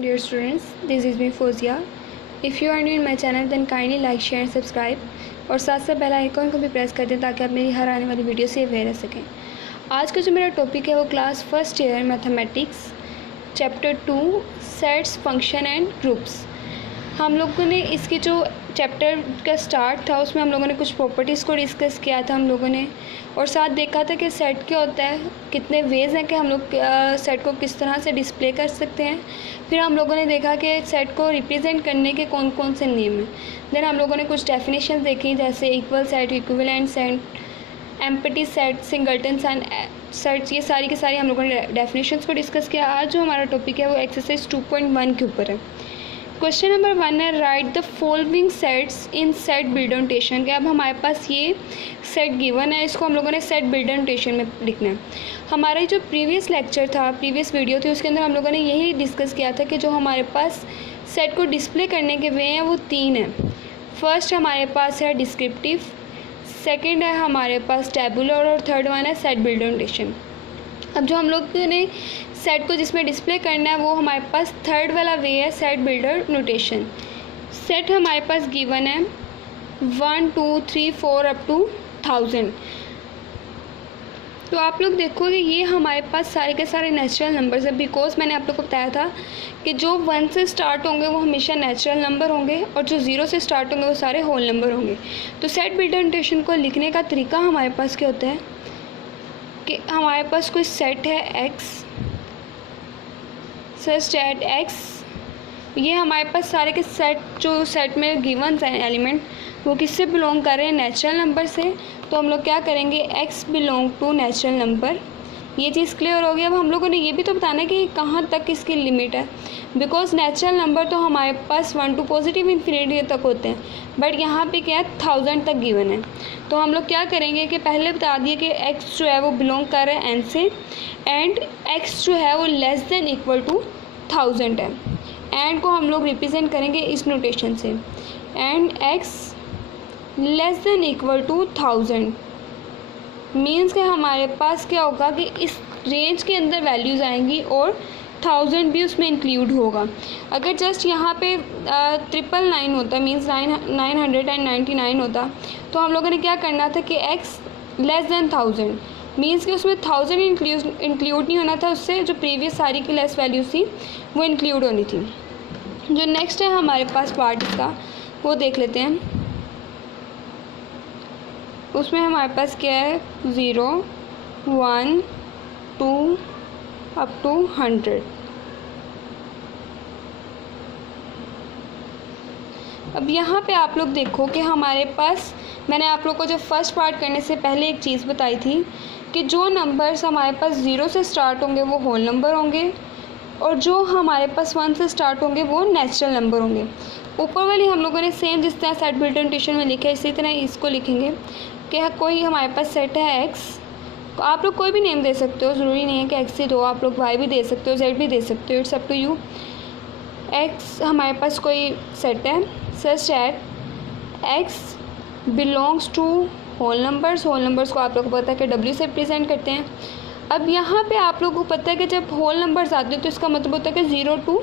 Dear students, this is me Fozia. If you are new in my channel then kindly like, share and subscribe और साथ साथ bell icon को भी press कर दें ताकि आप मेरी हर आने वाली वीडियो से अवेयर रह सकें। आज का जो मेरा टॉपिक है वो class first year mathematics chapter 2 sets function and groups. हम लोगों ने इसकी जो चैप्टर का स्टार्ट था उसमें हम लोगों ने कुछ प्रॉपर्टीज़ को डिस्कस किया था हम लोगों ने, और साथ देखा था कि सेट क्या होता है, कितने वेज़ हैं कि हम लोग सेट को किस तरह से डिस्प्ले कर सकते हैं। फिर हम लोगों ने देखा कि सेट को रिप्रेजेंट करने के कौन कौन से नेम हैं। देन हम लोगों ने कुछ डेफिनेशन देखी जैसे equal set, equivalent set, empty set, singleton set, ये सारी की सारी हम लोगों ने डेफिनेशंस को डिस्कस किया। आज जो हमारा टॉपिक है वो एक्सरसाइज 2.1 के ऊपर है। क्वेश्चन नंबर 1 है right the following sets in set build notation. कि अब हमारे पास ये सेट गिवन है, इसको हम लोगों ने सेट बिल्ड नोटेशन में लिखना है। हमारा जो प्रीवियस लेक्चर था, प्रीवियस वीडियो थी, उसके अंदर हम लोगों ने यही डिस्कस किया था कि जो हमारे पास सेट को डिस्प्ले करने के वे हैं वो 3 हैं। फर्स्ट हमारे पास है डिस्क्रिप्टिव, सेकेंड है हमारे पास टैबुलर और थर्ड वन है सेट बिल्ड नोटेशन। अब जो हम लोगों ने सेट को जिसमें डिस्प्ले करना है वो हमारे पास थर्ड वाला वे है सेट बिल्डर नोटेशन। सेट हमारे पास गिवन है 1 2 3 4 अप टू 1000। तो आप लोग देखोगे ये हमारे पास सारे के सारे नेचुरल नंबर्स है, बिकॉज मैंने आप लोग को बताया था कि जो 1 से स्टार्ट होंगे वो हमेशा नेचुरल नंबर होंगे और जो 0 से स्टार्ट होंगे वो सारे होल नंबर होंगे। तो सेट बिल्डर नोटेशन को लिखने का तरीका हमारे पास क्या होता है कि हमारे पास कोई सेट है एक्स, सेट एक्स, ये हमारे पास सारे के सेट जो सेट में गिवन हैं एलिमेंट वो किससे बिलोंग कर रहे हैं, नेचुरल नंबर से। तो हम लोग क्या करेंगे, x belong to natural number. ये चीज़ क्लियर हो गई। अब हम लोगों ने ये भी तो बताना है कि कहाँ तक इसकी लिमिट है, बिकॉज नेचुरल नंबर तो हमारे पास 1 टू पॉजिटिव इन्फिनिटी तक होते हैं, बट यहाँ पे क्या है 1000 तक गिवन है। तो हम लोग क्या करेंगे कि पहले बता दिए कि x जो है वो बिलोंग कर रहा है n से, एंड x जो है वो लेस देन इक्वल टू 1000 है। एंड को हम लोग रिप्रेजेंट करेंगे इस नोटेशन से, and x less than equal to 1000 means कि हमारे पास क्या होगा कि इस रेंज के अंदर वैल्यूज़ आएंगी और 1000 भी उसमें इंक्लूड होगा। अगर जस्ट यहाँ पे 999 होता मीन्स 999 होता तो हम लोगों ने क्या करना था कि x लेस देन 1000 मीन्स कि उसमें 1000 इंक्लूड नहीं होना था, उससे जो प्रीवियस सारी की लेस वैल्यूज थी वो इंक्लूड होनी थी। जो नेक्स्ट है हमारे पास पार्ट इसका वो देख लेते हैं। उसमें हमारे पास क्या है 0 1 2 अप टू 100। अब यहाँ पे आप लोग देखो कि हमारे पास मैंने आप लोग को जो फर्स्ट पार्ट करने से पहले एक चीज़ बताई थी कि जो नंबर्स हमारे पास 0 से स्टार्ट होंगे वो होल नंबर होंगे और जो हमारे पास 1 से स्टार्ट होंगे वो नेचुरल नंबर होंगे। ऊपर वाली हम लोगों ने सेम जिस तरह सेट बिल्डर नोटेशन में लिखा है इसी तरह इसको लिखेंगे कि कोई हमारे पास सेट है एक्स, तो आप लोग कोई भी नेम दे सकते हो, ज़रूरी नहीं है कि एक्स ही दो, आप लोग वाई भी दे सकते हो, जेड भी दे सकते हो, it's up to you. X हमारे पास कोई सेट है such that x belongs to whole numbers. Whole numbers को आप लोग को पता है कि डब्ल्यू से रिप्रेजेंट करते हैं। अब यहाँ पे आप लोगों को पता है कि जब होल नंबर्स आते हैं तो इसका मतलब होता है कि 0 टू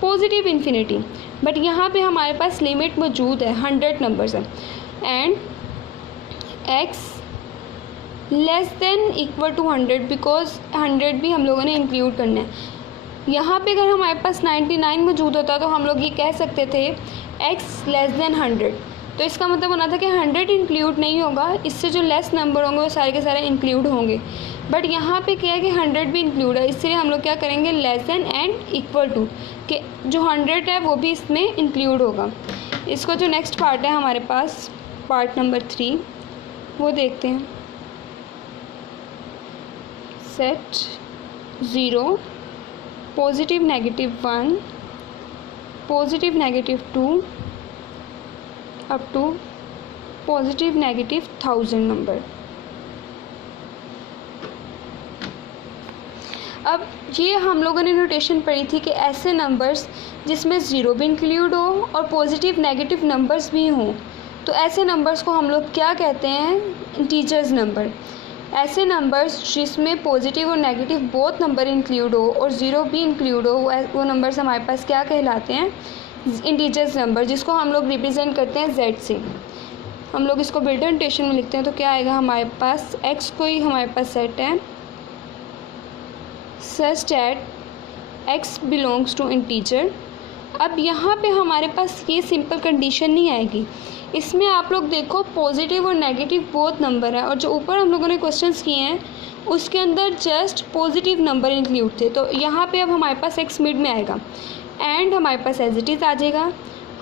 पॉजिटिव इन्फिनिटी, बट यहाँ पे हमारे पास लिमिट मौजूद है, 100 नंबर्स है, and x less than equal to 100 because 100 भी हम लोगों ने इंक्लूड करना है। यहाँ पे अगर हमारे पास 99 मौजूद होता तो हम लोग ये कह सकते थे x लेस देन 100, तो इसका मतलब होना था कि 100 इंक्लूड नहीं होगा, इससे जो लेस नंबर होंगे वो सारे के सारे इंक्लूड होंगे। बट यहाँ पे क्या है कि 100 भी इंक्लूड है, इसलिए हम लोग क्या करेंगे less than and equal to, कि जो 100 है वो भी इसमें इंक्लूड होगा। इसको जो नेक्स्ट पार्ट है हमारे पास पार्ट नंबर 3 वो देखते हैं। Set 0 positive negative 1 positive negative 2 up to positive negative 1000 number. अब ये हम लोगों ने नोटेशन पढ़ी थी कि ऐसे नंबर्स जिसमें 0 भी इंक्लूड हो और पॉजिटिव नेगेटिव नंबर्स भी हों तो ऐसे नंबर्स को हम लोग क्या कहते हैं, इंटीजर्स नंबर। ऐसे नंबर्स जिसमें पॉजिटिव और नेगेटिव बोथ नंबर इंक्लूड हो और ज़ीरो भी इंक्लूड हो, वो नंबर्स हमारे पास क्या कहलाते हैं? इंटीजर्स नंबर, जिसको हम लोग रिप्रेजेंट करते हैं z से। हम लोग इसको बिल्ट-इन नोटेशन में लिखते हैं तो क्या आएगा हमारे पास? x कोई हमारे पास सेट है such that x belongs to integer. अब यहाँ पे हमारे पास ये सिंपल कंडीशन नहीं आएगी, इसमें आप लोग देखो पॉजिटिव और नेगेटिव बोथ नंबर है, और जो ऊपर हम लोगों ने क्वेश्चंस किए हैं उसके अंदर जस्ट पॉजिटिव नंबर इंक्लूड थे। तो यहाँ पे अब हमारे पास x मिड में आएगा एंड हमारे पास एज इट इज़ आ जाएगा।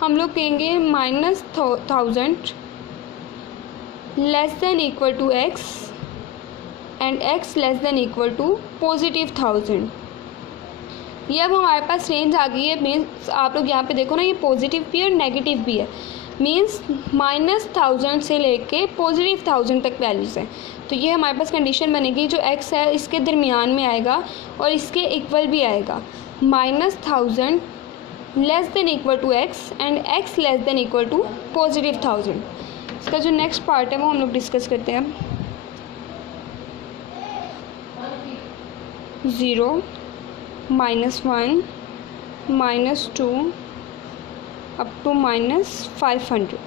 हम लोग कहेंगे -1000 less than equal to x and x less than equal to +1000। ये अब हमारे पास रेंज आ गई है। मीन्स आप लोग यहाँ पे देखो ना, ये पॉजिटिव भी है और नेगेटिव भी है। मीन्स -1000 से लेके +1000 तक वैल्यूज़ हैं। तो ये हमारे पास कंडीशन बनेगी, जो x है इसके दरमियान में आएगा और इसके इक्वल भी आएगा। -1000 less than equal to x and x less than equal to +1000। इसका जो नेक्स्ट पार्ट है वो हम लोग डिस्कस करते हैं। 0 -1 -2 अप टू -500।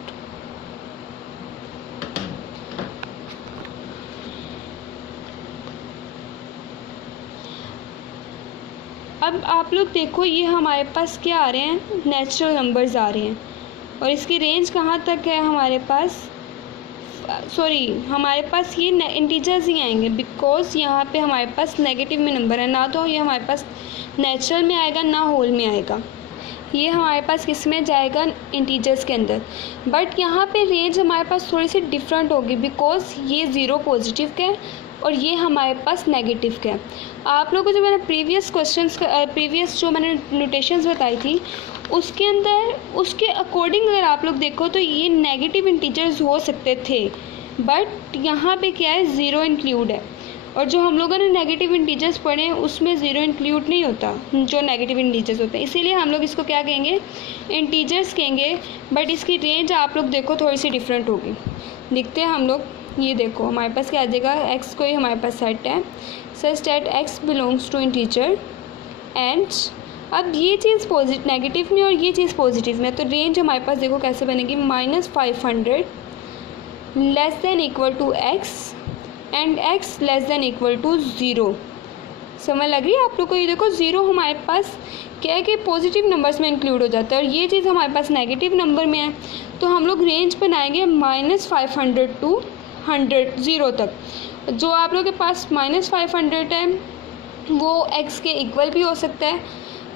अब आप लोग देखो, ये हमारे पास क्या आ रहे हैं? नेचुरल नंबर्स आ रहे हैं, और इसकी रेंज कहाँ तक है हमारे पास? हमारे पास ये इंटीजर्स ही आएंगे, बिकॉज यहाँ पे हमारे पास नेगेटिव में नंबर है। ना तो ये हमारे पास नेचुरल में आएगा ना होल में आएगा, ये हमारे पास किस में जाएगा? इंटीजर्स के अंदर। बट यहाँ पे रेंज हमारे पास थोड़ी सी डिफरेंट होगी, बिकॉज ये 0 पॉजिटिव का है और ये हमारे पास नेगेटिव का है। आप लोगों को जो मैंने प्रीवियस जो मैंने नोटेशंस बताई थी उसके अंदर, उसके अकॉर्डिंग अगर आप लोग देखो तो ये नेगेटिव इंटीजर्स हो सकते थे, बट यहाँ पे क्या है? 0 इंक्लूड है। और जो हम लोगों ने नेगेटिव इंटीजर्स पढ़े हैं उसमें 0 इंक्लूड नहीं होता, जो नेगेटिव इंटीजर्स होते हैं। इसीलिए हम लोग इसको क्या कहेंगे? इंटीजर्स कहेंगे। बट इसकी रेंज आप लोग देखो थोड़ी सी डिफरेंट होगी। देखते हैं हम लोग, ये देखो हमारे पास क्या आ जाएगा? x कोई हमारे पास सेट है such that x belongs to integer and अब ये चीज़ नेगेटिव में और ये चीज़ पॉजिटिव में, तो रेंज हमारे पास देखो कैसे बनेगी? -500 less than equal to x and x less than equal to 0। समझ लग रही है आप लोग को? ये देखो 0 हमारे पास क्या है कि पॉजिटिव नंबर्स में इंक्लूड हो जाता है, और ये चीज़ हमारे पास नेगेटिव नंबर में है। तो हम लोग रेंज बनाएंगे -500 टू 0 तक। जो आप लोग के पास -500 है वो x के इक्वल भी हो सकता है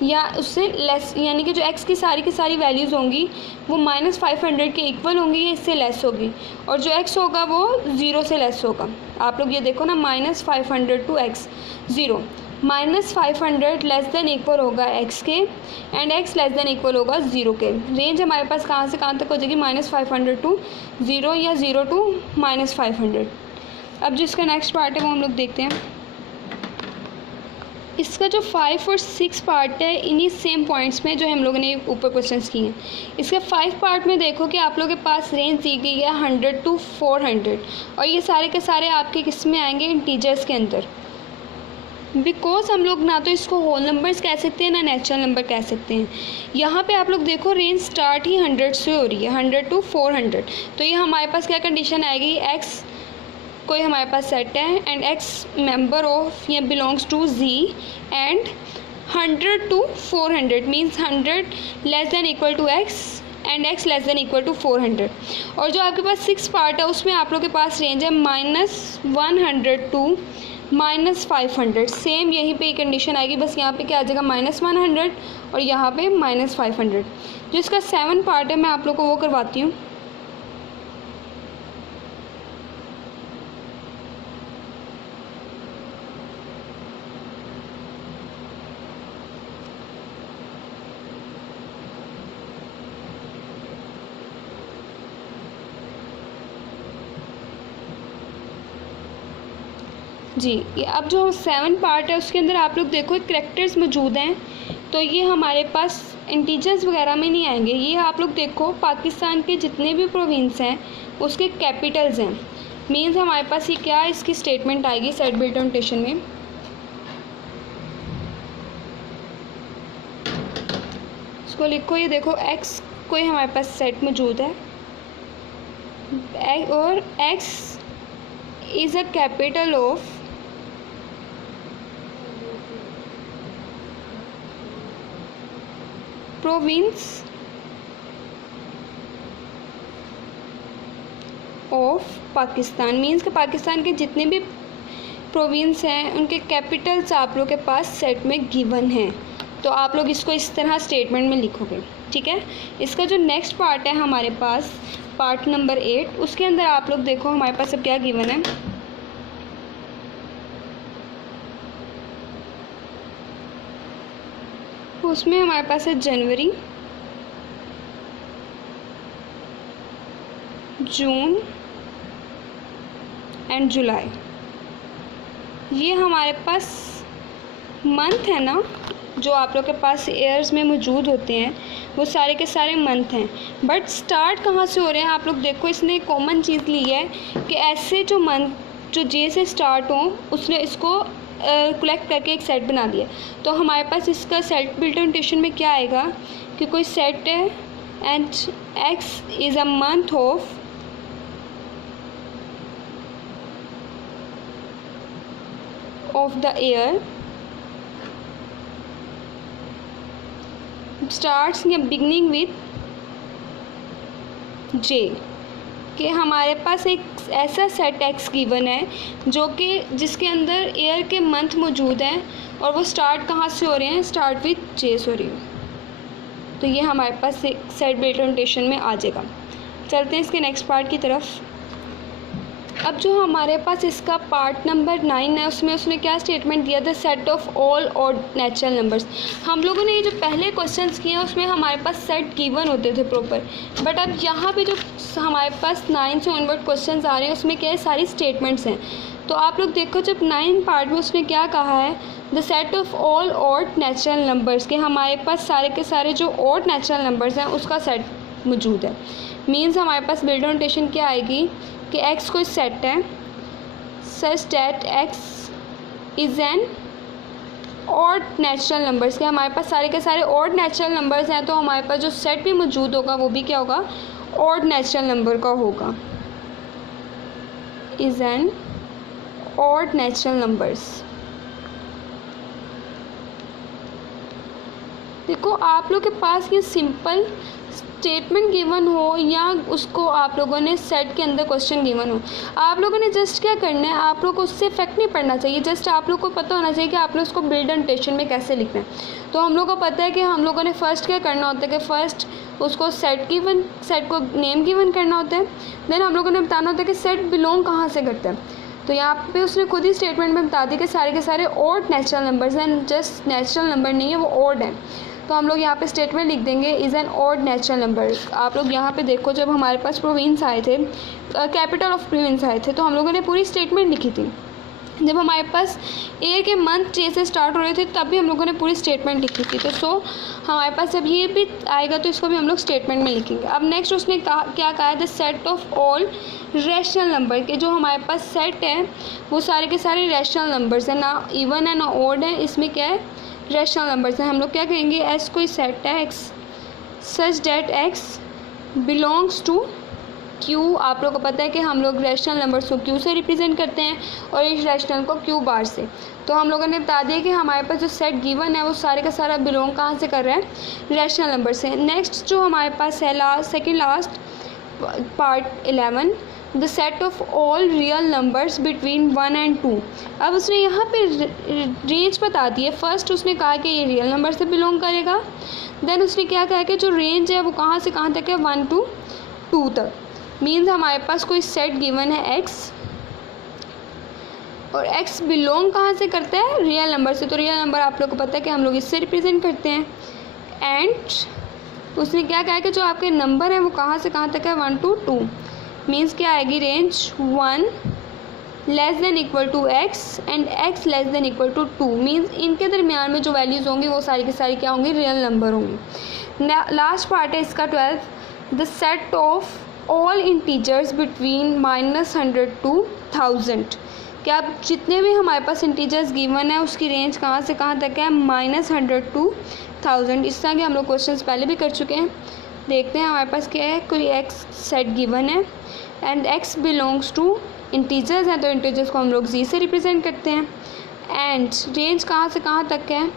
या उससे लेस, यानी कि जो x की सारी वैल्यूज़ होंगी वो -500 के इक्वल होंगी या इससे लेस होगी, और जो x होगा वो 0 से लेस होगा। आप लोग ये देखो ना, -500 to x 0, -500 less than equal होगा x के and x less than equal होगा 0 के। रेंज हमारे पास कहाँ से कहाँ तक हो जाएगी? -500 टू 0 या 0 टू -500। अब जिसका नेक्स्ट पार्ट है वो हम लोग देखते हैं। इसका जो 5 और 6 पार्ट है इन्हीं सेम पॉइंट्स में जो हम लोगों ने ऊपर क्वेश्चंस किए हैं। इसके 5 पार्ट में देखो कि आप लोगों के पास रेंज दी गई है 100 टू 400, और ये सारे के सारे आपके किस में आएंगे? इंटीजर्स के अंदर। बिकॉज हम लोग ना तो इसको होल नंबर्स कह सकते हैं ना नेचुरल नंबर कह सकते हैं। यहाँ पे आप लोग देखो रेंज स्टार्ट ही 100 से हो रही है, 100 टू 400। तो ये हमारे पास क्या कंडीशन आएगी? x कोई हमारे पास सेट है एंड x मेंबर ऑफ या belongs to z and 100 to 400 means 100 less than equal to x and x less than equal to 400। और जो आपके पास 6 पार्ट है उसमें आप लोग के पास रेंज है -100 टू -500। सेम यहीं पे कंडीशन आएगी, बस यहाँ पे क्या आ जाएगा? -100 और यहाँ पे -500। जो इसका 7 पार्ट है मैं आप लोग को वो करवाती हूँ। जी, ये अब जो 7 पार्ट है उसके अंदर आप लोग देखो करैक्टर्स मौजूद हैं, तो ये हमारे पास इंटीजर्स वगैरह में नहीं आएंगे। ये आप लोग देखो पाकिस्तान के जितने भी प्रोविंस हैं उसके कैपिटल्स हैं। मीन्स हमारे पास ये क्या इसकी स्टेटमेंट आएगी सेट बिल्ट ऑन नोटेशन में। इसको लिखो, ये देखो x कोई हमारे पास सेट मौजूद है और x is a capital of province of Pakistan. Means के पाकिस्तान के जितने भी प्रोविंस हैं उनके कैपिटल्स आप लोग के पास सेट में गिवन हैं। तो आप लोग इसको इस तरह स्टेटमेंट में लिखोगे, ठीक है। इसका जो नेक्स्ट पार्ट है हमारे पास पार्ट नंबर 8, उसके अंदर आप लोग देखो हमारे पास अब क्या गिवन है। उसमें हमारे पास है जनवरी, जून एंड जुलाई। ये हमारे पास मंथ है ना, जो आप लोग के पास ईयर्स में मौजूद होते हैं वो सारे के सारे मंथ हैं। बट स्टार्ट कहाँ से हो रहे हैं आप लोग देखो, इसने कॉमन चीज़ ली है कि ऐसे जो मंथ जो जे से स्टार्ट हो उसने इसको कलेक्ट करके एक सेट बना दिया। तो हमारे पास इसका सेट बिल्ट ऑन नोटेशन में क्या आएगा कि कोई सेट है and x is a month of the year starts या बिगनिंग विथ जे। कि हमारे पास एक ऐसा सेट एक्स गिवन है जो कि जिसके अंदर ईयर के मंथ मौजूद हैं और वो स्टार्ट कहाँ से हो रहे हैं, स्टार्ट विथ जे से हो रही है। तो ये हमारे पास एक सेट बिल्ट ऑन नोटेशन में आ जाएगा। चलते हैं इसके नेक्स्ट पार्ट की तरफ। अब जो हमारे पास इसका पार्ट नंबर 9 है उसमें उसने क्या स्टेटमेंट दिया था, set of all odd natural numbers. हम लोगों ने ये जो पहले क्वेश्चंस किए हैं उसमें हमारे पास सेट गिवन होते थे प्रॉपर, बट अब यहाँ पे जो हमारे पास 9 से ऑनवर्ड क्वेश्चंस आ रहे हैं उसमें क्या है, सारी स्टेटमेंट्स हैं। तो आप लोग देखो जब 9 पार्ट में उसने क्या कहा है, the set of all odd natural numbers, के हमारे पास सारे के सारे जो ऑड नेचुरल नंबर्स हैं उसका सेट मौजूद है। मीन्स हमारे पास बिल्ट ऑन नोटेशन क्या आएगी कि x कोई सेट है such that x is an odd natural numbers, के हमारे पास सारे के सारे ऑड नेचुरल नंबर्स हैं। तो हमारे पास जो सेट भी मौजूद होगा वो भी क्या होगा, ऑड नेचुरल नंबर का होगा, is an odd natural numbers. देखो आप लोग के पास ये सिंपल स्टेटमेंट गिवन हो या उसको आप लोगों ने सेट के अंदर क्वेश्चन गिवन हो, आप लोगों ने जस्ट क्या करना है, आप लोग को उससे इफेक्ट नहीं पड़ना चाहिए। जस्ट आप लोग को पता होना चाहिए कि आप लोग उसको बिल्ट ऑन नोटेशन में कैसे लिखना है। तो हम लोग को पता है कि हम लोगों ने फर्स्ट क्या करना होता है कि फ़र्स्ट उसको सेट को नेम गिवन करना होता है। देन हम लोगों ने बताना होता है कि सेट बिलोंग कहाँ से करता है। तो यहाँ पे उसने खुद ही स्टेटमेंट में बता दी कि सारे के सारे ऑड नेचुरल नंबर्स हैं, जस्ट नेचुरल नंबर नहीं है, वो ऑड है। तो हम लोग यहाँ पे स्टेटमेंट लिख देंगे is an odd natural number. आप लोग यहाँ पे देखो जब हमारे पास प्रोविंस आए थे, कैपिटल ऑफ प्रोविंस आए थे, तो हम लोगों ने पूरी स्टेटमेंट लिखी थी। जब हमारे पास ईयर के मंथ जे से स्टार्ट हो रहे थे तब भी हम लोगों ने पूरी स्टेटमेंट लिखी थी। तो हमारे पास जब ये भी आएगा तो इसको भी हम लोग स्टेटमेंट में लिखेंगे। अब नेक्स्ट उसने क्या कहा है, the set of all rational number, के जो हमारे पास सेट है वो सारे के सारे रैशनल नंबर्स हैं, ना इवन है ना ऑड है, इसमें क्या है रैशनल नंबर्स हैं। हम लोग क्या कहेंगे, एस कोई सेट है x such that x belongs to Q. आप लोग को पता है कि हम लोग रैशनल नंबर्स को क्यू से रिप्रेजेंट करते हैं और इस रैशनल को क्यू बार से। तो हम लोगों ने बता दिया कि हमारे पास जो सेट गिवन है वो सारे का सारा बिलोंग कहाँ से कर रहा है, रैशनल नंबर से। नेक्स्ट जो हमारे पास है second last part 11, the set of all real numbers between 1 and 2। अब उसने यहाँ पे रेंज बता दी है। फर्स्ट उसने कहा कि ये रियल नंबर से बिलोंग करेगा, देन उसने क्या कहा कि जो रेंज है वो कहाँ से कहाँ तक है, 1 to 2 तक। मीन्स हमारे पास कोई सेट गिवन है x और x बिलोंग कहाँ से करता है, रियल नंबर से। तो रियल नंबर आप लोग को पता है कि हम लोग इससे रिप्रेजेंट करते हैं। एंड उसने क्या कहा कि जो आपके नंबर हैं वो कहाँ से कहाँ तक है, 1 to 2। मीन्स क्या आएगी, range 1 less than equal to x and x less than equal to 2। Means इनके दरमियान में जो वैल्यूज़ होंगी वो सारी की सारी क्या होंगी, रियल नंबर होंगी। लास्ट पार्ट है इसका 12, the set of all integers between -100 to 1000। कि आप जितने भी हमारे पास इंटीजर्स गिवन है उसकी रेंज कहाँ से कहाँ तक है, -100 to 1000। इस तरह के हम लोग क्वेश्चंस पहले भी कर चुके हैं। देखते हैं हमारे पास क्या है। कोई एक्स सेट गिवन है and x belongs to integers हैं, तो इंटीजर्स को हम लोग जी से रिप्रेजेंट करते हैं। एंड रेंज कहाँ से कहाँ तक है,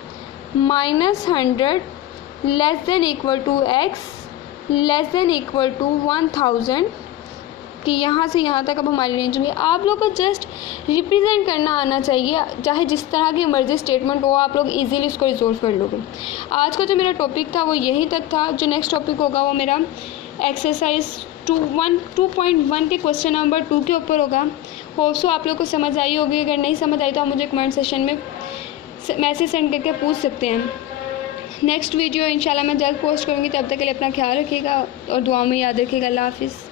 -100 less than equal to x less than equal to 1000 कि यहाँ से यहाँ तक अब हमारी रेंज होगी। आप लोग को जस्ट रिप्रेजेंट करना आना चाहिए, चाहे जिस तरह की मर्जी स्टेटमेंट हो आप लोग इजीली इसको रिजोल्व कर लोगे। आज का जो मेरा टॉपिक था वो यही तक था। जो नेक्स्ट टॉपिक होगा वो मेरा एक्सरसाइज 2.1 के क्वेश्चन नंबर 2 के ऊपर होगा। होप सो आप लोग को समझ आई होगी। अगर नहीं समझ आई तो आप मुझे कमेंट सेशन में मैसेज सेंड करके पूछ सकते हैं। नेक्स्ट वीडियो इंशाल्लाह मैं जल्द पोस्ट करूँगी। तब तक के लिए अपना ख्याल रखिएगा और दुआ में याद रखिएगा। अल्लाह हाफिज़।